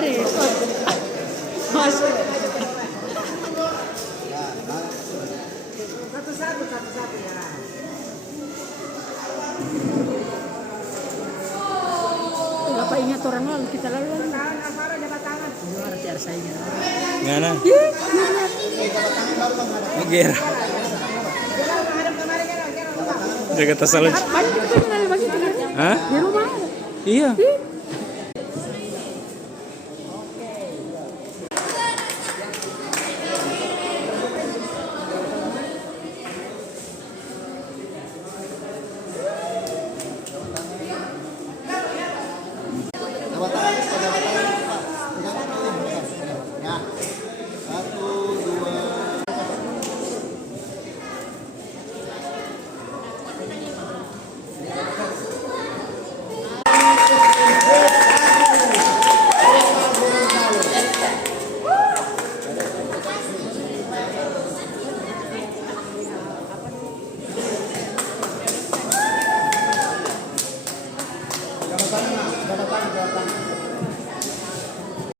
mari. Mas. Satu-satu ya. Apa ingat orang lalu kita lalu. Luar biasa ini. Ngana? Iya. Oke. Jaga tas salah. Banyak kita kenal bagi kita. Hah? Di rumah. Iya.